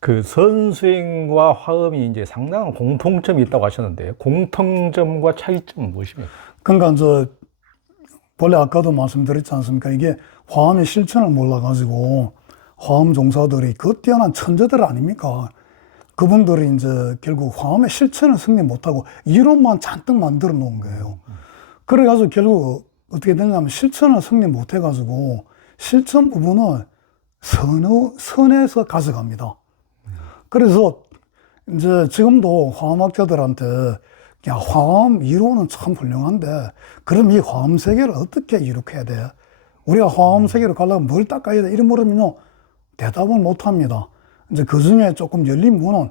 그 선수행과 화음이 이제 상당한 공통점이 있다고 하셨는데, 공통점과 차이점은 무엇입니까? 그러니까 본래 아까도 말씀드렸지 않습니까? 이게 화엄의 실천을 몰라가지고 화엄 종사들이 그 뛰어난 천재들 아닙니까? 그분들이 이제 결국 화엄의 실천을 승리 못하고 이론만 잔뜩 만들어 놓은 거예요. 그래가지고 결국 어떻게 되냐면 실천을 승리 못해가지고 실천 부분을 선에서 가져갑니다. 그래서 이제 지금도 화엄학자들한테 야, 화엄 이론은 참 훌륭한데 그럼 이 화엄 세계를 어떻게 이룩해야 돼? 우리가 화엄 세계로 가려면 뭘 닦아야 돼? 이런 물으면요 대답을 못 합니다. 이제 그 중에 조금 열린 문은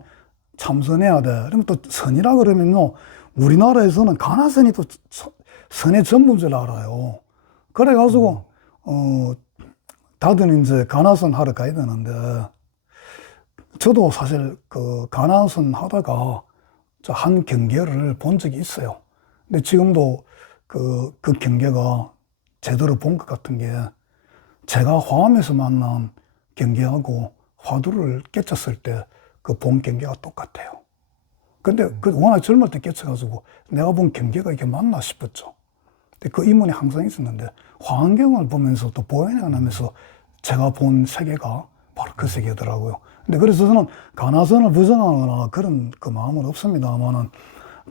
참선해야 돼. 그러면 또 선이라 그러면요 우리나라에서는 가나선이 또 선의 전부인 줄 알아요. 그래가지고 다들 이제 가나선 하러 가야 되는데 저도 사실 그 가나선 하다가 한 경계를 본 적이 있어요. 근데 지금도 그 경계가 제대로 본 것 같은 게 제가 화엄에서 만난 경계하고 화두를 깨쳤을 때 그 본 경계가 똑같아요. 근데 그 워낙 젊을 때 깨쳐가지고 내가 본 경계가 이게 맞나 싶었죠. 근데 그 의문이 항상 있었는데 화엄경을 보면서 또 보현을 하면서 제가 본 세계가 바로 그 세계더라고요. 근데 그래서 저는 가나선을 부정하거나 그런 그 마음은 없습니다만은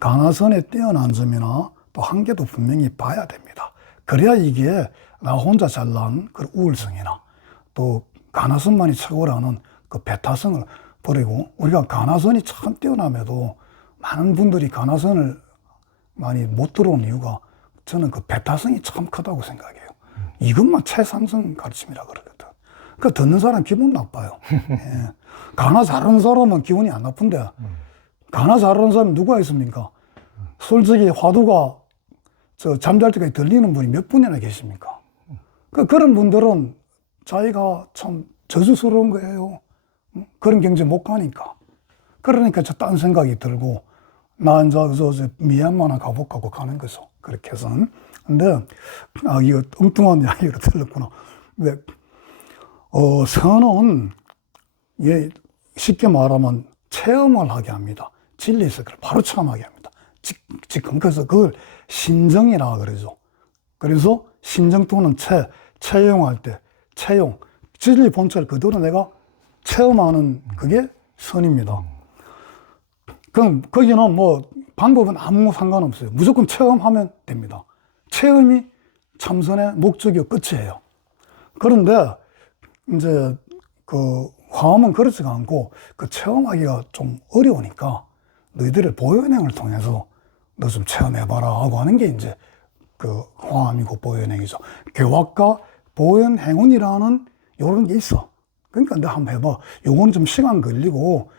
가나선의 뛰어난 점이나 또 한계도 분명히 봐야 됩니다. 그래야 이게 나 혼자 잘난 그 우울성이나 또 가나선만이 최고라는 그 배타성을 버리고 우리가 가나선이 참 뛰어남에도 많은 분들이 가나선을 많이 못 들어온 이유가 저는 그 배타성이 참 크다고 생각해요. 이것만 최상승 가르침이라 그러거든. 그 듣는 사람 기분 나빠요. 예. 가나 잘하는 사람은 기분이 안 나쁜데 가나 잘하는 사람이 누가 있습니까? 솔직히 화두가 잠잘 때까지 들리는 분이 몇 분이나 계십니까? 그런 분들은 자기가 참 저주스러운 거예요. 그런 경제 못 가니까. 그러니까 저 딴 생각이 들고 나 이제 미얀마 하나 가볼까 하고 가는 거죠. 그렇게 해서는. 근데 이거 엉뚱한 이야기로 들렸구나. 근데 선은 예, 쉽게 말하면 체험을 하게 합니다. 진리에서 그걸 바로 체험하게 합니다. 지금 그래서 그걸 신정이라 그러죠. 그래서 신정 또는 채용할 때 채용 진리 본체를 그대로 내가 체험하는 그게 선입니다. 그럼 거기는 뭐 방법은 아무 상관없어요. 무조건 체험하면 됩니다. 체험이 참선의 목적이고 끝이에요. 그런데 이제 그 화엄은 그렇지가 않고 그 체험하기가 좀 어려우니까 너희들을 보현행을 통해서 너 좀 체험해봐라 하고 하는 게 이제 그 화엄이고 보현행이죠. 교학과 보현행운이라는 요런 게 있어. 그러니까 너 한번 해봐. 요건 좀 시간 걸리고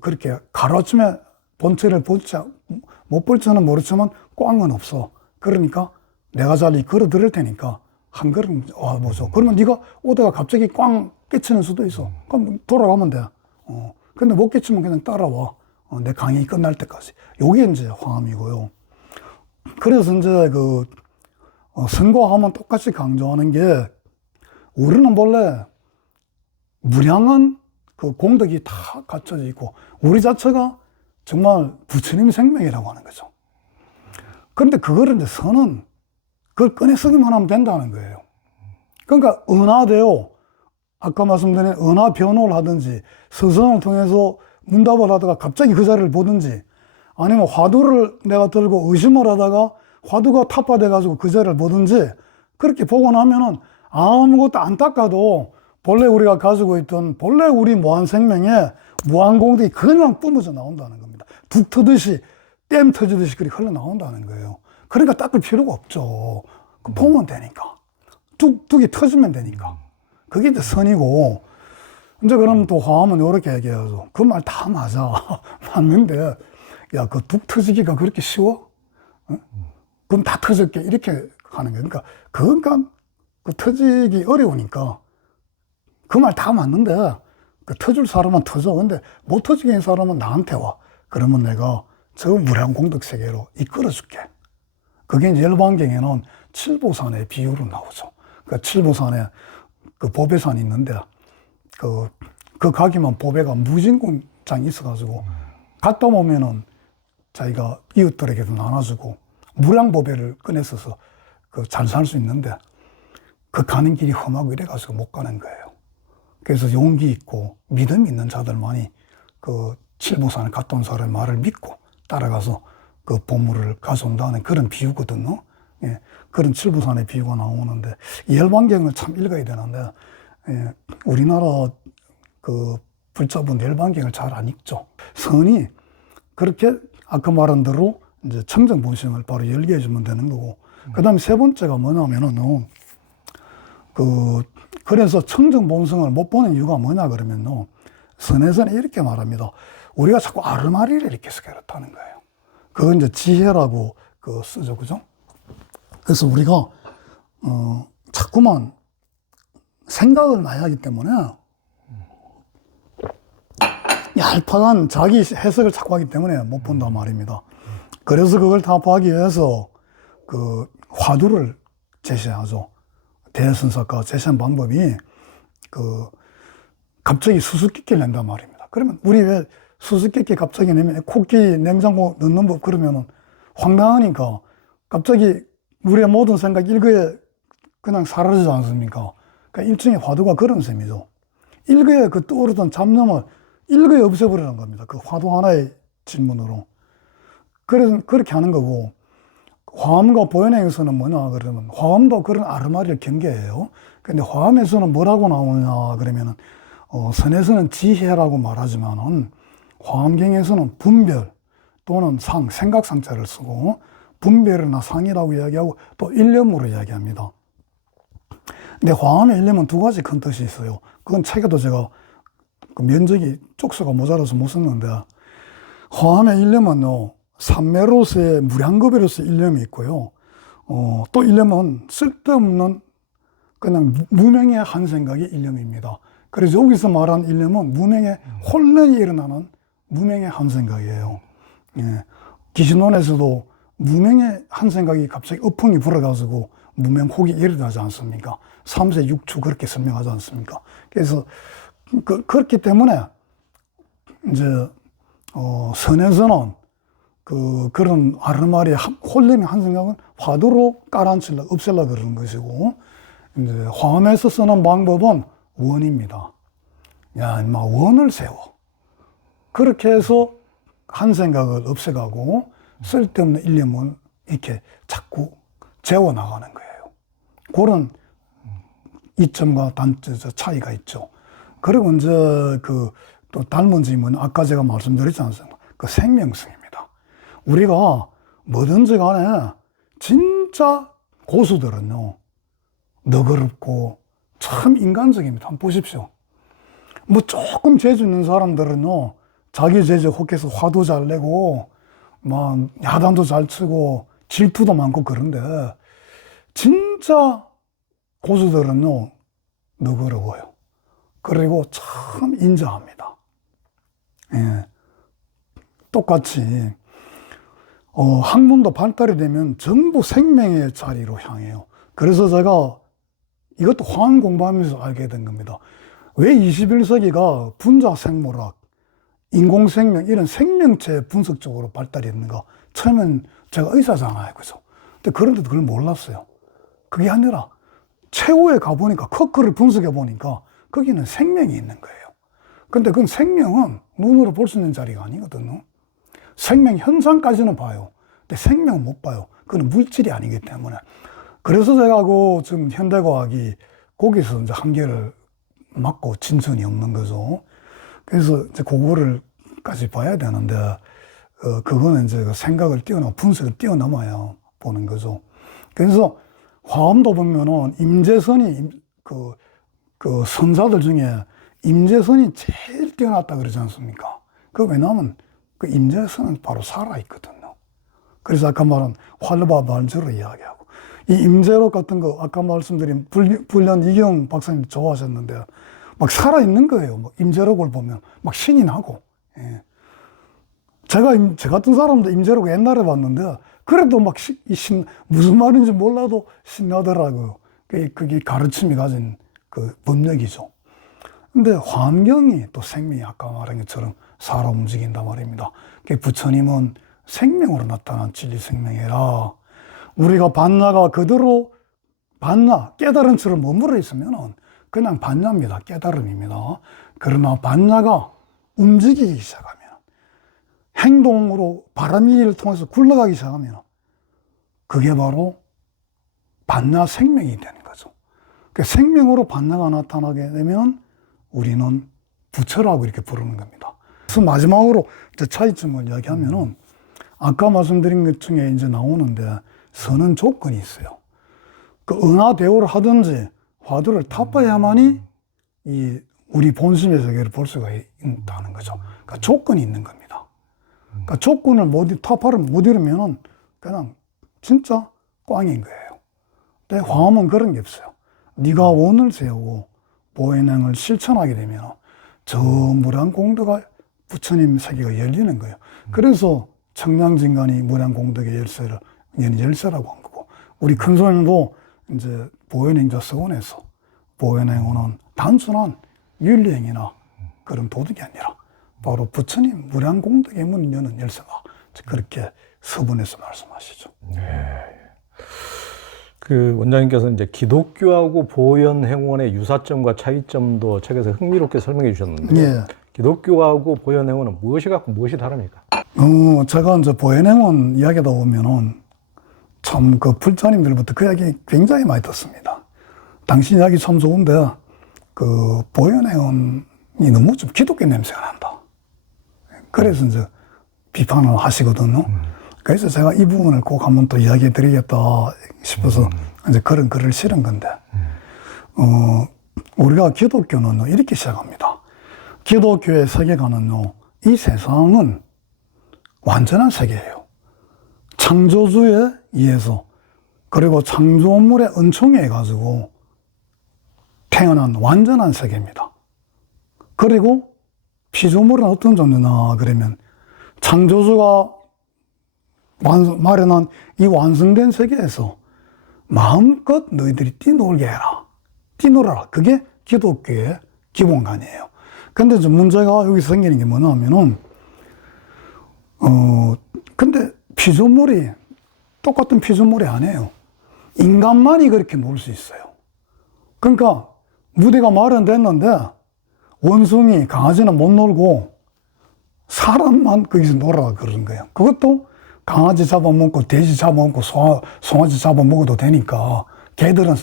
그렇게 가로쯤에 본체를 못 볼지는 모르지만 꽝은 없어. 그러니까 내가 잘 이끌어 드릴 테니까 한 걸음 와보죠. 그러면 네가 오다가 갑자기 꽝 깨치는 수도 있어. 그럼 돌아가면 돼. 근데 못 깨치면 그냥 따라와. 내 강의 끝날 때까지. 요게 이제 화엄이고요. 그래서 이제 선과함은 똑같이 강조하는 게 우리는 본래 무량한 그 공덕이 다 갖춰져 있고 우리 자체가 정말 부처님 생명이라고 하는 거죠. 그런데 그거를 이제 선은 그걸 꺼내 쓰기만 하면 된다는 거예요. 그러니까 은하대요. 아까 말씀드린 은하 변호를 하든지 서성을 통해서 문답을 하다가 갑자기 그 자리를 보든지 아니면 화두를 내가 들고 의심을 하다가 화두가 탑화돼가지고 그 자리를 보든지 그렇게 보고 나면은 아무것도 안 닦아도 본래 우리가 가지고 있던 본래 우리 무한생명의 무한공덕이 그냥 뿜어져 나온다는 겁니다. 둑 터듯이 댐 터지듯이 그렇게 흘러나온다는 거예요. 그러니까 닦을 필요가 없죠. 보면 되니까. 뚝이 터지면 되니까. 그게 이제 선이고, 이제 그럼 또 화하면 이렇게 얘기해야죠. 그 말 다 맞아. 맞는데, 야, 그 뚝 터지기가 그렇게 쉬워? 응? 그럼 다 터졌게. 이렇게 하는 거예요. 그러니까, 그 터지기 어려우니까, 그 말 다 맞는데, 그 터질 사람은 터져. 근데 못 터지게 하는 사람은 나한테 와. 그러면 내가 저 무량공덕 세계로 이끌어 줄게. 그게 이제 열반경에는 칠보산의 비유로 나오죠. 그 칠보산에 그 보배산이 있는데 그 그 가기만 보배가 무진공장이 있어가지고 갔다 오면은 자기가 이웃들에게도 나눠주고 무량보배를 꺼냈어서 그 잘 살 수 있는데 그 가는 길이 험하고 이래가지고 못 가는 거예요. 그래서 용기 있고 믿음 있는 자들만이 그 칠보산에 갔다 온 사람의 말을 믿고 따라가서 그 보물을 가져온다는 그런 비유거든요. 예, 그런 칠보산의 비유가 나오는데 열반경을 참 읽어야 되는데 예, 우리나라 그 불자분 열반경을 잘 안 읽죠. 선이 그렇게 아까 말한 대로 이제 청정본성을 바로 열게 해주면 되는 거고, 그 다음에 세 번째가 뭐냐면은 그래서 청정본성을 못 보는 이유가 뭐냐 그러면요, 선에서는 이렇게 말합니다. 우리가 자꾸 아르마리를 이렇게 해서 그렇다는 거예요. 그건 이제 지혜라고 쓰죠, 그죠? 그래서 우리가 자꾸만 생각을 많이 하기 때문에 얄팍한 자기 해석을 자꾸 하기 때문에 못 본단 말입니다. 그래서 그걸 타파하기 위해서 그 화두를 제시하죠. 대선사가 제시한 방법이 갑자기 수수께끼를 낸단 말입니다. 그러면 우리 왜 수수께끼 갑자기 내면 코끼 냉장고 넣는 법 그러면은 황당하니까 갑자기 우리의 모든 생각이 일거에 그냥 사라지지 않습니까? 그러니까 일종의 화두가 그런 셈이죠. 일거에 그 떠오르던 잡념을 일거에 없애버리는 겁니다. 그 화두 하나의 질문으로. 그래서 그렇게 하는 거고, 화엄과 보현행에서는 뭐냐 그러면 화엄도 그런 아르마리를 경계해요. 근데 화엄에서는 뭐라고 나오냐 그러면은 선에서는 지혜라고 말하지만은 화엄경에서는 분별 또는 상, 생각상자를 쓰고 분별이나 상이라고 이야기하고 또 일념으로 이야기합니다. 근데 화엄의 일념은 두 가지 큰 뜻이 있어요. 그건 책에도 제가 그 면적이 쪽수가 모자라서 못 썼는데, 화엄의 일념은요, 삼매로서의 무량겁으로서의 일념이 있고요. 또 일념은 쓸데없는 그냥 무명의 한 생각이 일념입니다. 그래서 여기서 말한 일념은 무명의 혼란이 일어나는 무명의 한 생각이에요. 예. 기신론에서도 무명의 한 생각이 갑자기 어풍이 불어가지고 무명혹이 일어나지 않습니까? 삼세 육추 그렇게 설명하지 않습니까? 그래서 그렇기 때문에 이제 선에서는 그런 아르마리의 홀림의 한 생각은 화두로 깔아앉히려 없애려 그러는 것이고, 이제 화엄에서 쓰는 방법은 원입니다. 야, 인마 원을 세워. 그렇게 해서 한 생각을 없애가고 쓸데없는 일념을 이렇게 자꾸 재워나가는 거예요. 그런 이점과 단점 차이가 있죠. 그리고 이제 또 닮은 점은 아까 제가 말씀드렸지 않습니까? 그 생명성입니다. 우리가 뭐든지 간에 진짜 고수들은요, 너그럽고 참 인간적입니다. 한번 보십시오. 뭐 조금 재주 있는 사람들은요, 자기 재주 혹해서 화도 잘 내고 막 야단도 잘 치고 질투도 많고 그런데 진짜 고수들은요, 너그러워요. 그리고 참 인자합니다. 예. 똑같이 학문도 발달이 되면 전부 생명의 자리로 향해요. 그래서 제가 이것도 화학 공부하면서 알게 된 겁니다. 왜 21세기가 분자생물학, 인공생명 이런 생명체 분석적으로 발달이 했는가? 처음엔 제가 의사잖아요, 그죠? 근데 그런데도 그걸 몰랐어요. 그게 아니라 최후에 가보니까 커크를 분석해 보니까 거기는 생명이 있는 거예요. 근데 그건 생명은 눈으로 볼 수 있는 자리가 아니거든요. 생명 현상까지는 봐요. 근데 생명은 못 봐요. 그건 물질이 아니기 때문에. 그래서 제가 지금 현대과학이 거기서 이제 한계를 맞고 진전이 없는 거죠. 그래서 이제 그거를까지 봐야 되는데, 그거는 이제 생각을 뛰어넘어, 분석을 뛰어넘어야 보는 거죠. 그래서 화엄도 보면은 임재선이 그 선사들 중에 임재선이 제일 뛰어났다 그러지 않습니까? 왜냐하면 그 임재선은 바로 살아있거든요. 그래서 아까 말한 활바 말주로 이야기하고, 이 임재록 같은 거 아까 말씀드린 불련 이경 박사님 좋아하셨는데 막 살아있는 거예요. 막 임재록을 보면 막 신이 나고. 예. 저 같은 사람도 임재록 옛날에 봤는데 그래도 막 무슨 말인지 몰라도 신나더라고요. 그게 가르침이 가진 그 법력이죠. 근데 환경이 또 생명이 아까 말한 것처럼 살아 움직인단 말입니다. 부처님은 생명으로 나타난 진리 생명이라 우리가 반야가 그대로 반야, 깨달은 채로 머물러 있으면 그냥 반야입니다. 깨달음입니다. 그러나 반야가 움직이기 시작하면 행동으로 바람일을 통해서 굴러가기 시작하면 그게 바로 반야 생명이 되는 거죠. 그 생명으로 반야가 나타나게 되면 우리는 부처라고 이렇게 부르는 겁니다. 그래서 마지막으로 이제 차이점을 이야기하면은 아까 말씀드린 것 중에 이제 나오는데 서는 조건이 있어요. 그 은하 대오를 하든지 화두를 타파해야만이 이 우리 본심의 세계를 볼 수가 있다는 거죠. 그러니까 조건이 있는 겁니다. 그러니까 조건을 타파를 못 이루면은 그냥 진짜 꽝인 거예요. 근데 화엄은 그런 게 없어요. 네가 원을 세우고 보현행을 실천하게 되면 저 무량공덕가 부처님 세계가 열리는 거예요. 그래서 청량진간이 무량공덕의 열쇠를 열쇠라고 한 거고, 우리 큰손님도 이제 보현행자 서원에서 보현행은 단순한 윤리행이나 그런 도덕이 아니라 바로 부처님 무량공덕의 문을 여는 열쇠다, 그렇게 서문에서 말씀하시죠. 그 원장님께서 이제 기독교하고 보현행원의 유사점과 차이점도 책에서 흥미롭게 설명해 주셨는데, 예. 기독교하고 보현행원은 무엇이 같고 무엇이 다릅니까? 제가 이제 보현행원 이야기다 보면은 참 그 불자님들부터 그 이야기 굉장히 많이 듣습니다. 당신 이야기 참 좋은데 그 보현행원이 너무 좀 기독교 냄새가 난다. 그래서 이제 비판을 하시거든요. 그래서 제가 이 부분을 꼭 한번 또 이야기해 드리겠다 싶어서 이제 그런 글을 실은 건데, 우리가 기독교는 이렇게 시작합니다. 기독교의 세계관은요, 이 세상은 완전한 세계예요. 창조주에 의해서, 그리고 창조물의 은총에 가지고 태어난 완전한 세계입니다. 그리고 피조물은 어떤 존재나 그러면 창조주가 마련한 이 완성된 세계에서 마음껏 너희들이 뛰놀게 해라. 뛰놀아라. 그게 기독교의 기본관이에요. 근데 좀 문제가 여기 생기는 게 뭐냐면은, 근데 피조물이, 똑같은 피조물이 아니에요. 인간만이 그렇게 놀 수 있어요. 그러니까 무대가 마련됐는데 원숭이, 강아지는 못 놀고 사람만 거기서 놀아라 그러는 거예요. 그것도 강아지 잡아먹고 돼지 잡아먹고 송아지 잡아먹어도 되니까 걔들은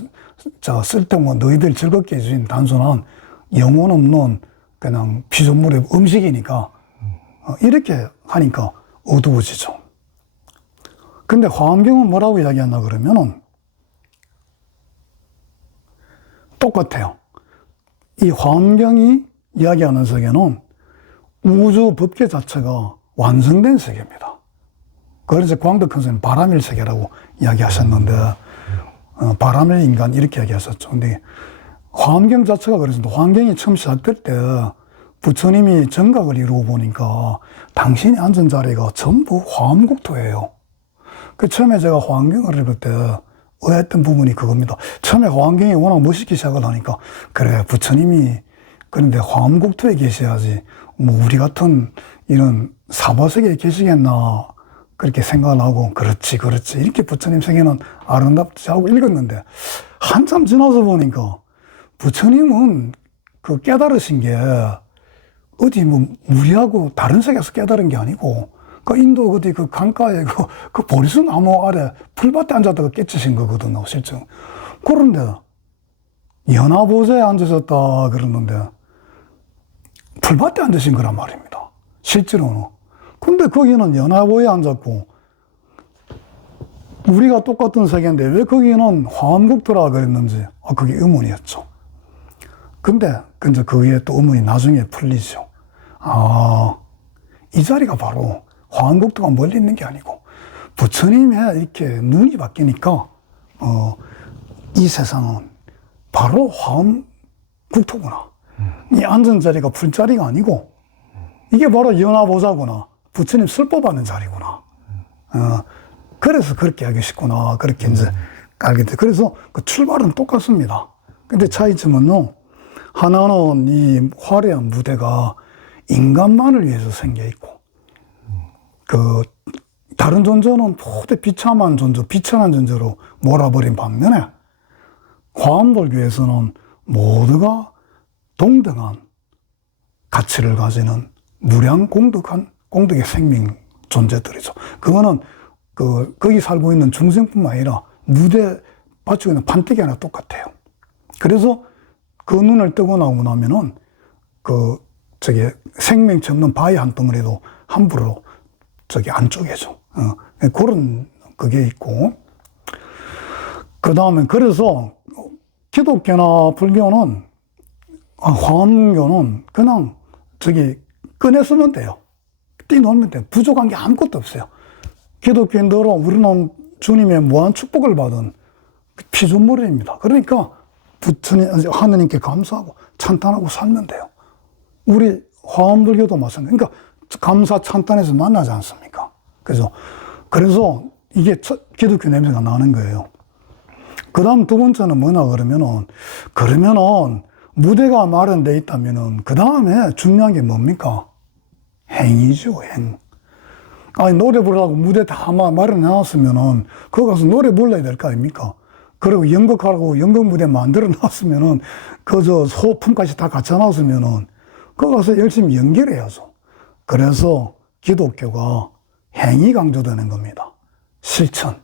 쓸데없는 너희들 즐겁게 해주신 단순한 영혼 없는 그냥 피조물의 음식이니까 이렇게 하니까 어두워지죠. 근데 화엄경은 뭐라고 이야기하나 그러면은 똑같아요. 이 화엄경이 이야기하는 세계는 우주 법계 자체가 완성된 세계입니다. 그래서 광덕 큰스님 바람일 세계라고 이야기하셨는데, 바람일 인간 이렇게 이야기하셨죠. 근데 화엄경 자체가 그랬습니다. 화엄경이 처음 시작될 때 부처님이 정각을 이루고 보니까 당신이 앉은 자리가 전부 화엄국토예요. 그 처음에 제가 화엄경을 읽을 때 의아했던 부분이 그겁니다. 처음에 화엄경이 워낙 멋있게 시작을 하니까, 그래 부처님이 그런데 화엄국토에 계셔야지 뭐 우리 같은 이런 사바세계에 계시겠나 그렇게 생각을 하고, 그렇지 이렇게 부처님 세계는 아름답지 하고 읽었는데, 한참 지나서 보니까 부처님은 그 깨달으신 게 어디 뭐 무리하고 다른 세계에서 깨달은 게 아니고, 그 인도 어디 그 강가에 그 보리수 나무 아래 풀밭에 앉았다가 깨치신 거거든요, 실제. 그런데 연화보좌에 앉으셨다 그러는데 풀밭에 앉으신 거란 말입니다, 실제로는. 근데 거기는 연화보에 앉았고 우리가 똑같은 세계인데 왜 거기는 화엄국토라 그랬는지 그게 의문이었죠. 근데 이제 그게 또 의문이 나중에 풀리죠. 이 자리가 바로 화엄국토가 멀리 있는 게 아니고 부처님의 이렇게 눈이 바뀌니까 이 세상은 바로 화엄국토구나. 이 앉은 자리가 풀자리가 아니고 이게 바로 연화보좌구나. 부처님 슬퍼받는 자리구나. 그래서 그렇게 하기 쉽구나. 그렇게 이제 알게 돼. 그래서 그 출발은 똑같습니다. 근데 차이점은요, 하나는 이 화려한 무대가 인간만을 위해서 생겨 있고, 다른 존재는 모두 비참한 존재, 비천한 존재로 몰아버린 반면에 화엄불교에서는 모두가 동등한 가치를 가지는 무량 공덕의 생명 존재들이죠. 그거는 거기 살고 있는 중생뿐만 아니라 무대 받치고 있는 판때기 하나 똑같아요. 그래서 그 눈을 뜨고 나오고 나면은 생명체 없는 바위 한 덩어리도 함부로 안 쪼개져. 그런 그게 있고. 그 다음에 그래서 기독교나 불교는, 화엄교는 그냥 꺼내 쓰면 돼요. 띄놓으면 돼요. 부족한 게 아무것도 없어요. 기독교인들은 우리는 주님의 무한 축복을 받은 피조물입니다. 그러니까 하느님께 감사하고 찬탄하고 살면 돼요. 우리 화엄불교도 마찬가지. 그러니까 감사 찬탄에서 만나지 않습니까? 그래서 이게 기독교 냄새가 나는 거예요. 그 다음 두 번째는 뭐냐 그러면은 무대가 마련되어 있다면은 그 다음에 중요한 게 뭡니까? 행이죠, 행. 노래 부르라고 무대 다 마련해놨으면은 거기 가서 노래 불러야 될 거 아닙니까? 그리고 연극하라고 연극 무대 만들어 놨으면은 소품까지 다 갖춰놨으면은 거기 가서 열심히 연기해야죠. 그래서 기독교가 행이 강조되는 겁니다. 실천.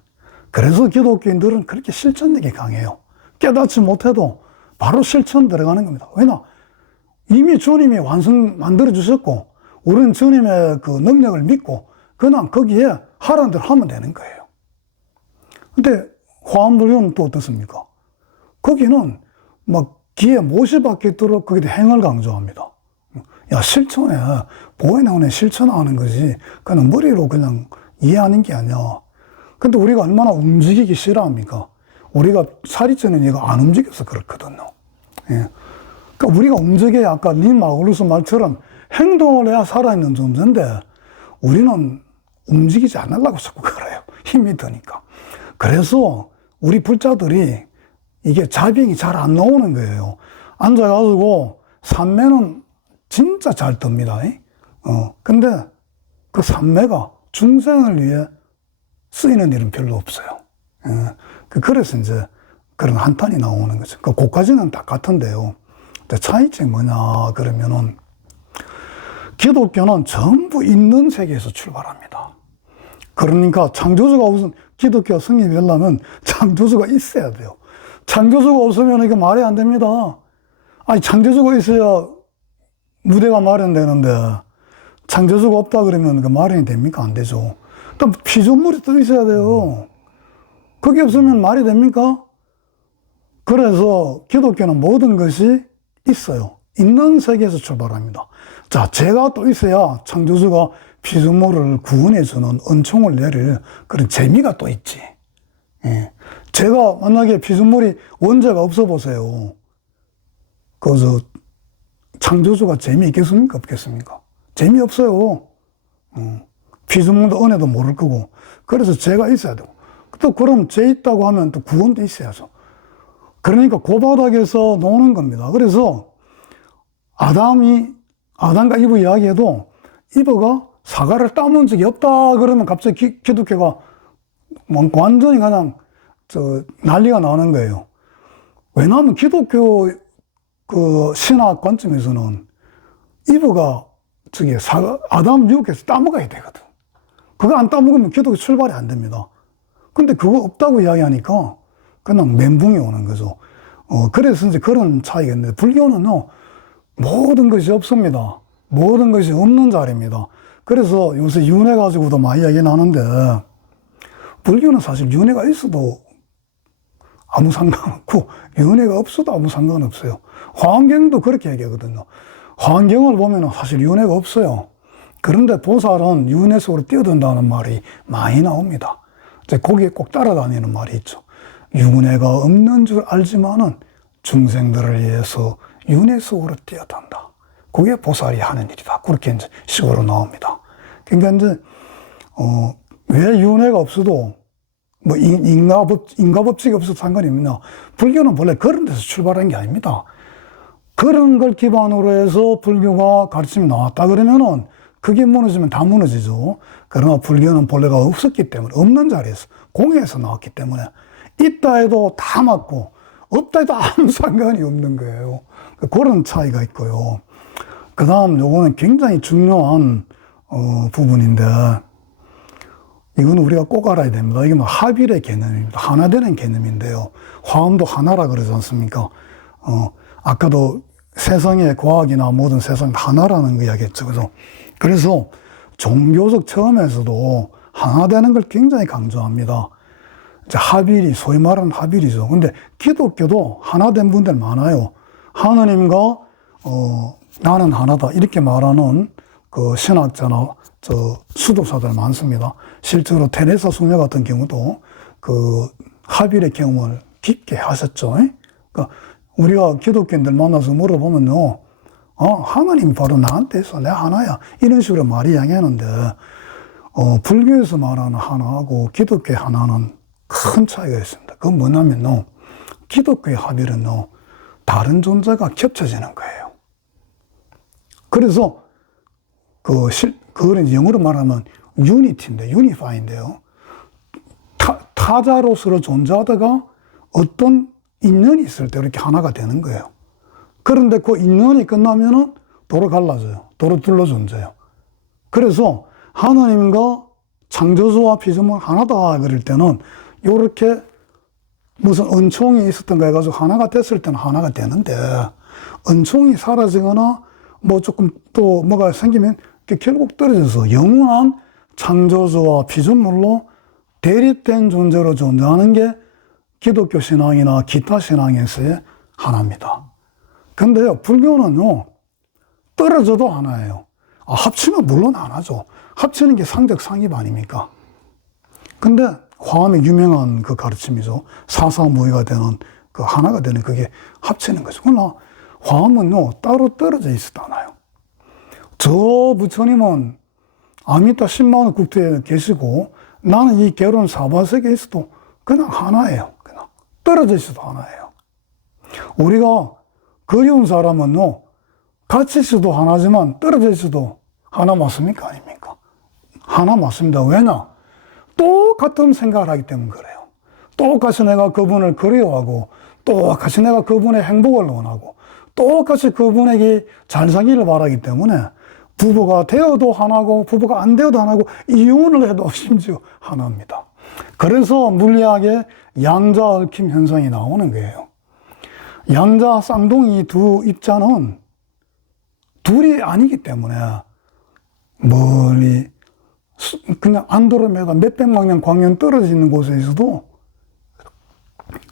그래서 기독교인들은 그렇게 실천력이 강해요. 깨닫지 못해도 바로 실천 들어가는 겁니다. 왜냐? 이미 주님이 만들어 주셨고, 우리는 주님의 그 능력을 믿고, 그냥 거기에 하라는 대로 하면 되는 거예요. 근데 화엄불교는 또 어떻습니까? 거기는 귀에 못이 박히도록 거기도 행을 강조합니다. 야, 실천해. 보이는 실천하는 거지. 그냥 머리로 그냥 이해하는 게 아니야. 근데 우리가 얼마나 움직이기 싫어합니까? 우리가 살이 찌는 이가 안 움직여서 그렇거든요. 예. 그러니까 우리가 움직여야 아까 마글루스 말처럼 행동을 해야 살아있는 존재인데 우리는 움직이지 않으려고 자꾸 그래요. 힘이 드니까. 그래서 우리 불자들이 이게 자빙이 잘 안 나오는 거예요. 앉아가지고 삼매는 진짜 잘 듭니다. 근데 그 삼매가 중생을 위해 쓰이는 일은 별로 없어요. 그래서 이제 그런 한탄이 나오는 거죠. 그까지는 다 같은데요. 차이점이 뭐냐, 그러면은, 기독교는 전부 있는 세계에서 출발합니다. 그러니까 창조주가 우선 기독교가 성립되려면 창조주가 있어야 돼요. 창조주가 없으면 이게 말이 안 됩니다. 창조주가 있어야 무대가 마련되는데, 창조주가 없다 그러면 그 마련이 됩니까? 안 되죠. 또 피조물이 또 있어야 돼요. 그게 없으면 말이 됩니까? 그래서 기독교는 모든 것이 있어요. 있는 세계에서 출발합니다. 자, 죄가 또 있어야 창조주가 피조물을 구원해주는 은총을 내릴 그런 재미가 또 있지. 예. 죄가 만약에 피조물이 원죄가 없어 보세요. 창조주가 재미있겠습니까? 없겠습니까? 재미없어요. 피조물도 은혜도 모를 거고. 그래서 죄가 있어야 되고. 또 그럼 죄 있다고 하면 또 구원도 있어야죠. 그러니까 그 바닥에서 노는 겁니다. 그래서 아담과 이브 이야기에도 이브가 사과를 따먹은 적이 없다 그러면 갑자기 기독교가 완전히 그냥 난리가 나는 거예요. 왜냐하면 기독교 신학 관점에서는 이브가 아담 유혹해서 따먹어야 되거든. 그거 안 따먹으면 기독교 출발이 안 됩니다. 근데 그거 없다고 이야기하니까 그냥 멘붕이 오는 거죠. 그래서 이제 그런 차이가 있는데, 불교는요, 모든 것이 없습니다. 모든 것이 없는 자리입니다. 그래서 요새 윤회 가지고도 많이 이야기 나는데, 불교는 사실 윤회가 있어도 아무 상관없고, 윤회가 없어도 아무 상관없어요. 화엄경도 그렇게 얘기하거든요. 화엄경을 보면 사실 윤회가 없어요. 그런데 보살은 윤회 속으로 뛰어든다는 말이 많이 나옵니다. 거기에 꼭 따라다니는 말이 있죠. 윤회가 없는 줄 알지만은 중생들을 위해서 윤회 속으로 뛰어든다. 그게 보살이 하는 일이다. 그렇게 이제 식으로 나옵니다. 그러니까 이제, 왜 윤회가 없어도, 인과법칙이 없어도 상관이 없냐. 불교는 원래 그런 데서 출발한 게 아닙니다. 그런 걸 기반으로 해서 불교가 가르침이 나왔다 그러면은 그게 무너지면 다 무너지죠. 그러나 불교는 본래가 없었기 때문에, 없는 자리에서, 공에서 나왔기 때문에 있다 해도 다 맞고 없다 해도 아무 상관이 없는 거예요. 그런 차이가 있고요. 그 다음 요거는 굉장히 중요한 부분인데, 이건 우리가 꼭 알아야 됩니다. 이게 뭐 합일의 개념입니다. 하나 되는 개념인데요. 화음도 하나라 그러지 않습니까? 아까도 세상의 과학이나 모든 세상 하나라는 거 이야기했죠. 그래서 종교적 체험에서도 하나 되는 걸 굉장히 강조합니다. 이제 합일이, 소위 말하는 합일이죠. 근데 기독교도 하나 된 분들 많아요. 하느님과, 나는 하나다. 이렇게 말하는 그 신학자나 수도사들 많습니다. 실제로 테레사 수녀 같은 경우도 그 합일의 경험을 깊게 하셨죠. 그러니까 우리가 기독교인들 만나서 물어보면요, 하나님이 바로 나한테 있어. 내가 하나야. 이런 식으로 말이 이야기하는데, 불교에서 말하는 하나하고 기독교의 하나는 큰 차이가 있습니다. 그건 뭐냐면요, 기독교의 합일은요, 다른 존재가 겹쳐지는 거예요. 그래서 그거는 영어로 말하면 유니티인데, 유니파인데요. 타자로서 존재하다가 어떤 인연이 있을 때 이렇게 하나가 되는 거예요. 그런데 그 인연이 끝나면은 도로 갈라져요. 도로 둘러 존재해요. 그래서 하나님과 창조주와 피조물 하나다 그럴 때는 요렇게 무슨 은총이 있었던가 해가지고 하나가 됐을 때는 하나가 되는데, 은총이 사라지거나 뭐 조금 또 뭐가 생기면 결국 떨어져서 영원한 창조주와 피조물로 대립된 존재로 존재하는 게 기독교 신앙이나 기타 신앙에서의 하나입니다. 근데요, 불교는요, 떨어져도 하나예요. 합치면 물론 하나죠. 합치는 게 상적 상입 아닙니까? 근데 화엄의 유명한 그 가르침이죠. 사사무의가 되는 그 하나가 되는 그게 합치는 거죠. 그러나 화엄은요, 따로 떨어져 있지도 않아요. 저 부처님은 아미타 10만원 국토에 계시고 나는 이 결혼 사바세계에 있어도 그냥 하나예요. 그냥 떨어져 있어도 하나예요. 우리가 그리운 사람은요, 같이 있어도 하나지만 떨어져 있어도 하나 맞습니까? 아닙니까? 하나 맞습니다. 왜냐? 똑같은 생각을 하기 때문에 그래요. 똑같이 내가 그분을 그리워하고, 똑같이 내가 그분의 행복을 원하고, 똑같이 그분에게 잘 살기를 바라기 때문에 부부가 되어도 하나고 부부가 안 되어도 하나고 이혼을 해도 심지어 하나입니다. 그래서 물리학에 양자 얽힘 현상이 나오는 거예요. 양자 쌍둥이 두 입자는 둘이 아니기 때문에 멀리 그냥 안드로메다 몇백만 년 광년 떨어져 있는 곳에 있어도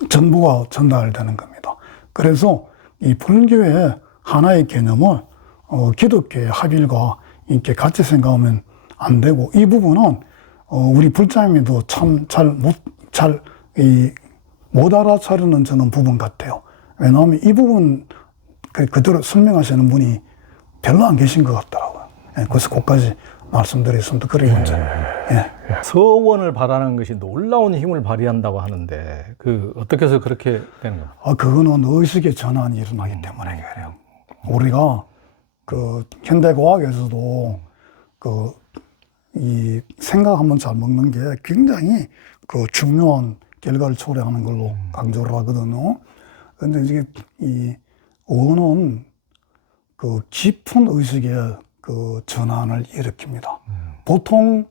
정보가 전달되는 겁니다. 그래서 이 불교의 하나의 개념을 기독교의 합일과 이렇게 같이 생각하면 안 되고, 이 부분은 우리 불자님도 참 못 알아차리는 저는 부분 같아요. 왜냐하면 이 부분 그대로 설명하시는 분이 별로 안 계신 것 같더라고요. 그래서 그것까지 말씀드리겠습니다. 그리고 이제 서원을 바라는 것이 놀라운 힘을 발휘한다고 하는데, 어떻게 해서 그렇게 되는 거예요? 그거는 의식의 전환이 일어나기 때문에 그래요. 우리가 현대과학에서도 이 생각 한번 잘 먹는 게 굉장히 중요한 결과를 초래하는 걸로 강조를 하거든요. 근데 이게 이 원은 깊은 의식의 전환을 일으킵니다. 보통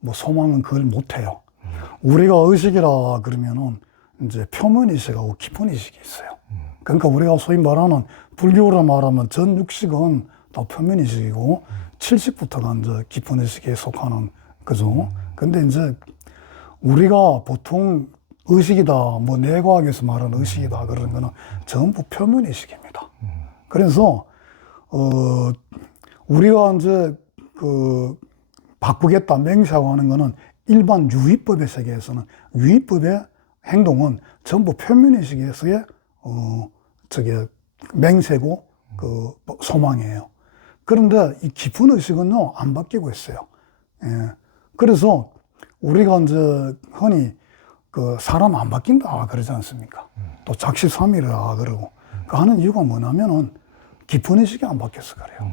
뭐 소망은 그걸 못해요. 우리가 의식이라 그러면은 이제 표면 의식하고 깊은 의식이 있어요. 그러니까 우리가 소위 말하는 불교로 말하면 전 육식은 다 표면 의식이고 70부터가 이제 깊은 의식에 속하는 거죠. 근데 이제 우리가 보통 의식이다, 뭐 뇌과학에서 말하는 의식이다 그러는 거는 전부 표면 의식입니다. 그래서 우리가 이제 바꾸겠다, 맹세하고 하는 거는 일반 유의법의 세계에서는 유의법의 행동은 전부 표면의식에서의 맹세고 소망이에요. 그런데 이 깊은 의식은요 안 바뀌고 있어요. 그래서 우리가 이제 흔히 사람 안 바뀐다 그러지 않습니까? 또 작시삼일이라 그러고 하는 이유가 뭐냐면은 깊은 의식이 안 바뀌어서 그래요.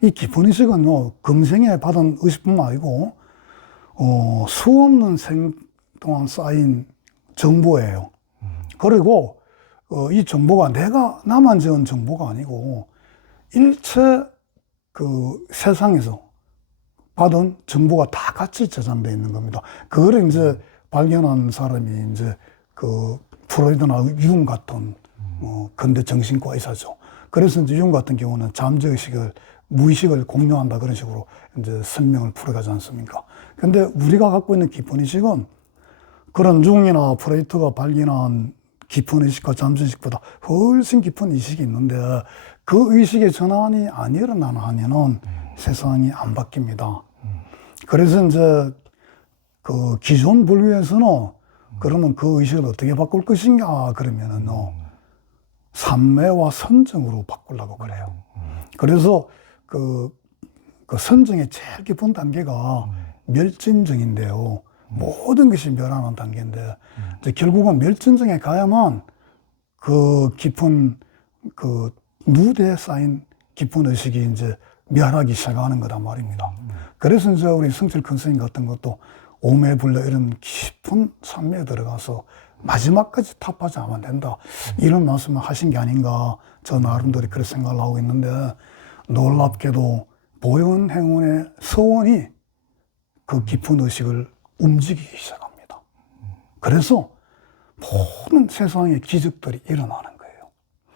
이 깊은 의식은 금생에 받은 의식뿐만 아니고 수없는 생 동안 쌓인 정보예요. 그리고 이 정보가 내가 나만 지은 정보가 아니고 일체 그 세상에서 받은 정보가 다 같이 저장되어 있는 겁니다. 그걸 이제 발견한 사람이 이제 그 프로이드나 융 같은 근대 정신과 의사죠. 그래서 이제 융 같은 경우는 잠재의식을, 무의식을 공유한다 그런 식으로 이제 설명을 풀어가지 않습니까? 근데 우리가 갖고 있는 깊은 의식은 그런 융이나 프로이트가 발견한 깊은 의식과 잠재의식보다 훨씬 깊은 의식이 있는데 그 의식의 전환이 안 일어나는 한에는 세상이 안 바뀝니다. 그래서 이제 그 기존 분류에서는 그러면 그 의식을 어떻게 바꿀 것인가 그러면은 삼매와 선정으로 바꾸려고 그래요. 그래서 그 선정의 제일 깊은 단계가 멸진정인데요. 모든 것이 멸하는 단계인데 이제 결국은 멸진정에 가야만 그 깊은 그 누대에 쌓인 깊은 의식이 이제 멸하기 시작하는 거다 말입니다. 그래서 이제 우리 성철 큰 스님 같은 것도 오매불려 이런 깊은 산매에 들어가서 마지막까지 타파하지 않으면 된다. 이런 말씀을 하신 게 아닌가 저 나름대로 그렇게 생각을 하고 있는데 놀랍게도 보현 행운의 서원이 그 깊은 의식을 움직이기 시작합니다. 그래서 모든 세상의 기적들이 일어나는 거예요.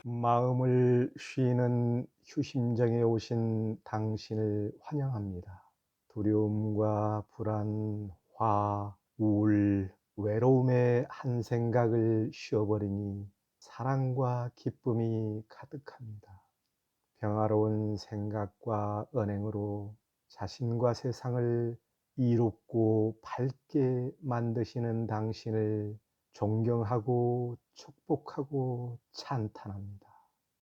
마음을 쉬는 휴심정에 오신 당신을 환영합니다. 두려움과 불안, 화, 우울, 외로움의 한 생각을 쉬어버리니 사랑과 기쁨이 가득합니다. 평화로운 생각과 언행으로 자신과 세상을 이롭고 밝게 만드시는 당신을 존경하고 축복하고 찬탄합니다.